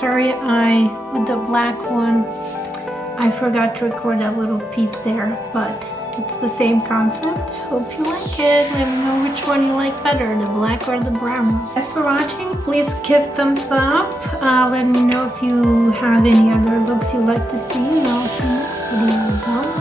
Sorry, with the black one, I forgot to record that little piece there, but it's the same concept. Hope you like it. Let me know which one you like better, the black or the brown one. Thanks for watching. Please give thumbs up. Let me know if you have any other looks you'd like to see, and I'll see you next video. Bye.